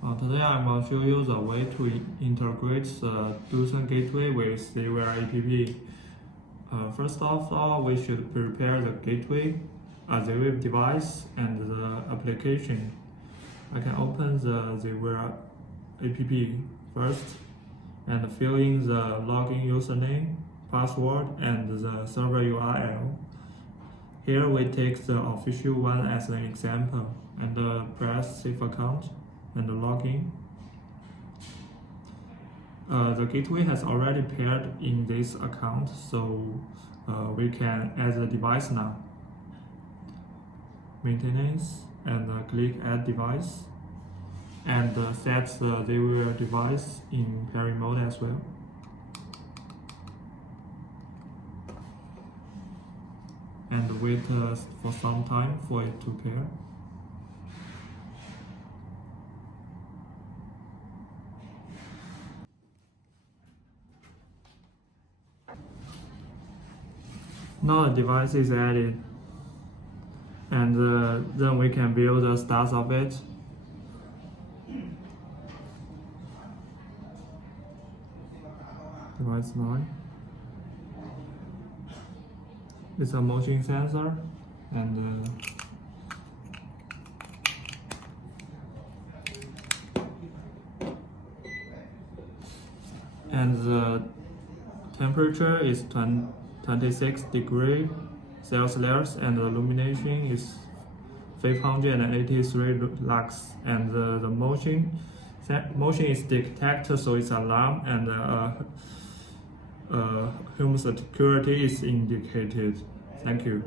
Today I'm going to show you the way to integrate the Dusun gateway with the ularity app. First of all, we should prepare the gateway, a Zigbee device, and the application. I can open the Zigbee3 app first and fill in the login username, password, and the server URL. Here we take the official one as an example and press Save Account and login. The gateway has already paired in this account, so we can add the device now. Maintenance and click Add Device and set the Zigbee device in pairing mode as well. And wait for some time for it to pair. Now the device is added, and then we can view the status of it. Device 9. It's a motion sensor, and the temperature is 26 degrees Celsius, and the illumination is 583 lux, and the motion is detected, so it's alarm, and human security is indicated. Thank you.